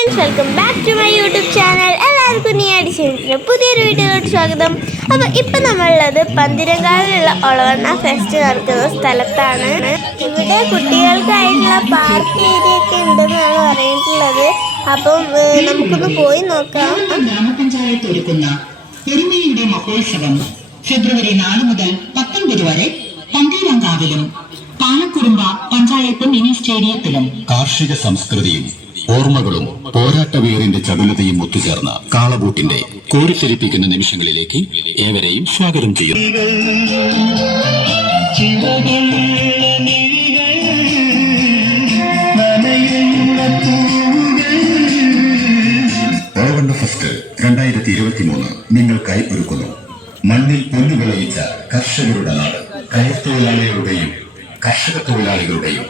Friends, welcome back to my YouTube channel. എല്ലാവർക്കും നീ അടിച്ചതിൻ്റെ പുതിയൊരു വീഡിയോയിലോട്ട് സ്വാഗതം. അപ്പോൾ ഇപ്പം നമ്മളുള്ളത് പന്തിരങ്കാവിലുള്ള ഒളവണ്ണ ഫെസ്റ്റ് നടക്കുന്ന സ്ഥലത്താണ്. ഇവിടെ കുട്ടികൾക്കായിട്ടുള്ള പാർക്ക് ഏരിയ ഒക്കെ ഉണ്ടെന്നാണ് പറഞ്ഞിട്ടുള്ളത്. അപ്പം നമുക്കൊന്ന് പോയി നോക്കാം. ഗ്രാമപഞ്ചായത്ത് ഒരുക്കുന്ന പെരുമയുടെ മഹോത്സവം ഫെബ്രുവരി 4 മുതൽ 19 വരെ പന്തീരങ്കാവിലും പാലക്കുറുമ്പ പഞ്ചായത്ത് മിനി സ്റ്റേഡിയത്തിലും കാർഷിക സംസ്കൃതിയും ഓർമ്മകളും പോരാട്ടവീറിന്റെ ചടുലതയും ഒത്തുചേർന്ന കാളബൂട്ടിന്റെ കോരിത്തെരിപ്പിക്കുന്ന നിമിഷങ്ങളിലേക്ക് ഏവരെയും സ്വാഗതം ചെയ്യുന്നു. ഒളവണ്ണ ഫെസ്റ്റ് 2023 നിങ്ങൾക്കായി ഒരുക്കുന്നു. മണ്ണിൽ പൊന്നു വിളയിച്ച കർഷകരുടെ നാട്. കയർത്തൊഴിലാളികളുടെയും കർഷക തൊഴിലാളികളുടെയും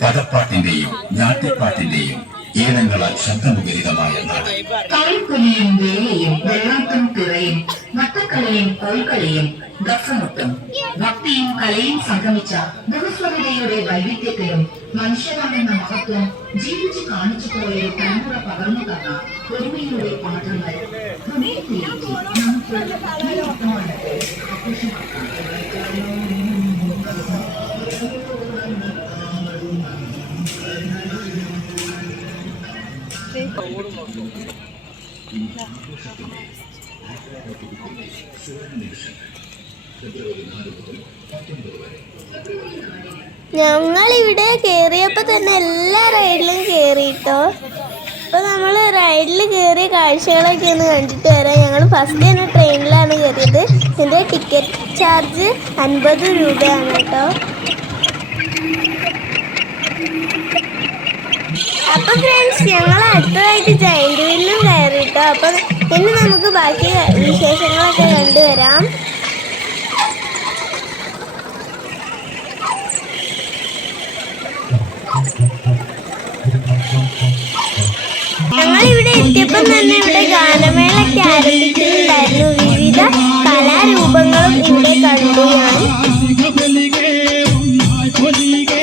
പദപ്പാട്ടിന്റെയും ഞാട്ടിപ്പാട്ടിന്റെയും ഈണങ്ങളാൽ ശബ്ദമുഖരിതമായ നാട്. കാൽക്കുലിയും വേലയും വെള്ളാട്ടും തുറയും മട്ടക്കളിയും കോൽക്കളിയും ദഫമുട്ടും ഭക്തിയും കലയും സംഗമിച്ച ബഹുസ്വരതയുടെ വൈവിധ്യത്തിലും മനുഷ്യനാണെന്ന മഹത്വം ജീവിച്ചു കാണിച്ചു പോയൊരു തലമുറ പകർന്നു തന്ന ഒരുമയുടെ പാഠങ്ങൾ ഹൃദയത്തിലേക്ക് നമുക്ക് ഈ ഒറ്റമണ്ഡലത്തെ ആഘോഷമാക്കാം. ഞങ്ങളിവിടെ കയറിയപ്പോൾ തന്നെ എല്ലാ റൈഡിലും കയറിയിട്ടോ. അപ്പോൾ നമ്മൾ റൈഡിൽ കയറിയ കാഴ്ചകളൊക്കെ ഒന്ന് കണ്ടിട്ട് വരാം. ഞങ്ങൾ ഫസ്റ്റ് തന്നെ ട്രെയിനിലാണ് കയറിയത്. ഇതിൻ്റെ ടിക്കറ്റ് ചാർജ് 50 രൂപയാണ് കേട്ടോ. അപ്പോൾ ഫ്രണ്ട്സ്, ഞങ്ങൾ അടുത്തതായിട്ട് ജയന്റ് വീലിലും കയറിയിട്ടോ. അപ്പം ഇനി നമുക്ക് ബാക്കി വിശേഷങ്ങളൊക്കെ കണ്ടുവരാം. ഞങ്ങളിവിടെ എത്തിയപ്പം തന്നെ ഇവിടെ ഗാനമേളൊക്കെ ആരംഭിച്ചിട്ടുണ്ടായിരുന്നു. വിവിധ കലാരൂപങ്ങളും ഇവിടെ കണ്ടു ഞാൻ. Poliga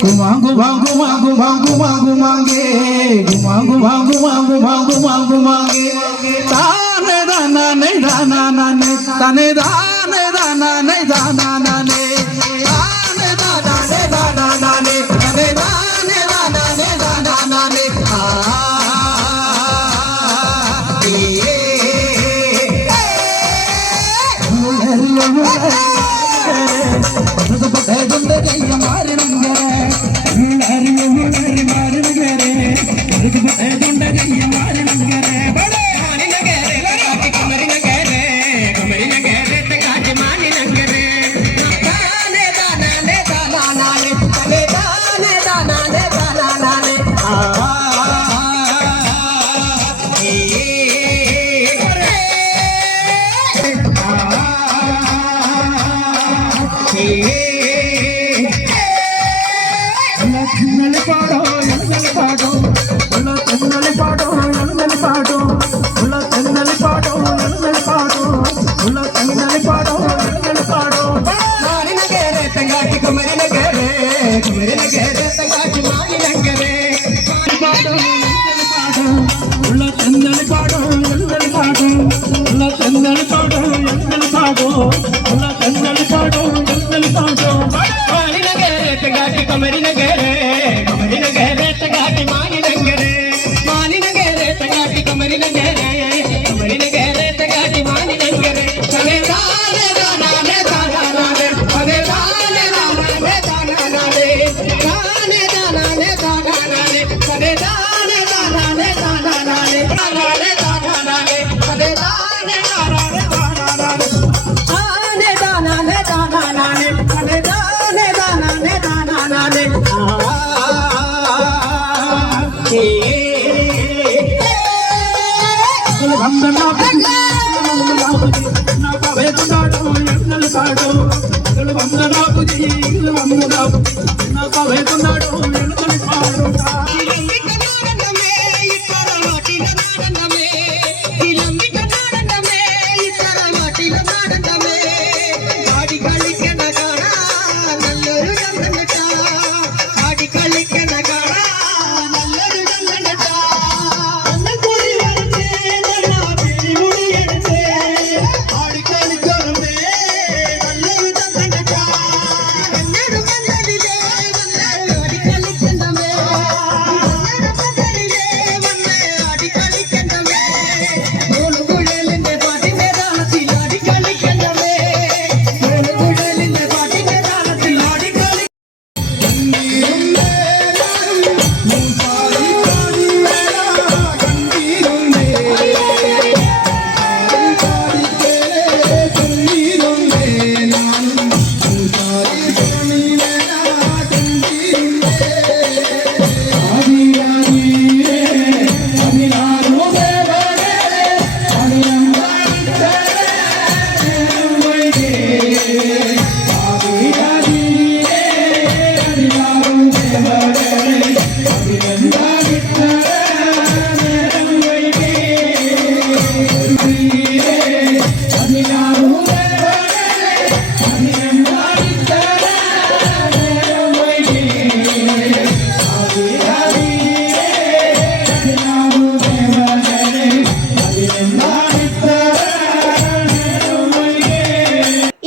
Gumangu bangu mangu bangu mangu mange gumangu bangu mangu mangu mangu mange tane dana ne dana ne tane dane dana ne dana ne tane dana ne dana ne tane dane dana ne dana ne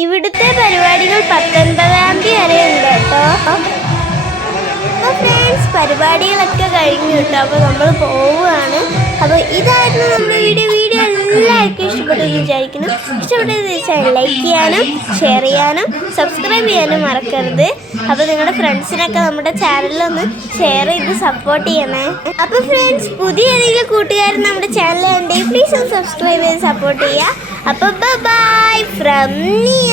ഇവിടുത്തെ പരിപാടികൾ 19-ാം തീയതി വരെ ഉണ്ട് കേട്ടോ. അപ്പോൾ friends പരിപാടികളൊക്കെ കഴിഞ്ഞു കേട്ടോ. അപ്പോൾ നമ്മൾ പോവുകയാണ്. അപ്പോൾ ഇതായിരുന്നു നമ്മുടെ വീഡിയോ എല്ലാവർക്കും ഇഷ്ടപ്പെട്ടെന്ന് വിചാരിക്കുന്നു. ഇഷ്ടപ്പെട്ടെന്ന് വെച്ചാൽ ലൈക്ക് ചെയ്യാനും ഷെയർ ചെയ്യാനും സബ്സ്ക്രൈബ് ചെയ്യാനും മറക്കരുത്. അപ്പോൾ നിങ്ങളുടെ ഫ്രണ്ട്സിനൊക്കെ നമ്മുടെ ചാനലിലൊന്ന് ഷെയർ ചെയ്ത് സപ്പോർട്ട് ചെയ്യണേ. അപ്പോൾ ഫ്രണ്ട്സ് പുതിയ ഏതെങ്കിലും കൂട്ടുകാർ നമ്മുടെ ചാനൽ ഉണ്ടെങ്കിൽ പ്ലീസ് ഒന്ന് സബ്സ്ക്രൈബ് ചെയ്ത് സപ്പോർട്ട് ചെയ്യുക. അപ്പോൾ ബൈ ഫ്രം നിയ.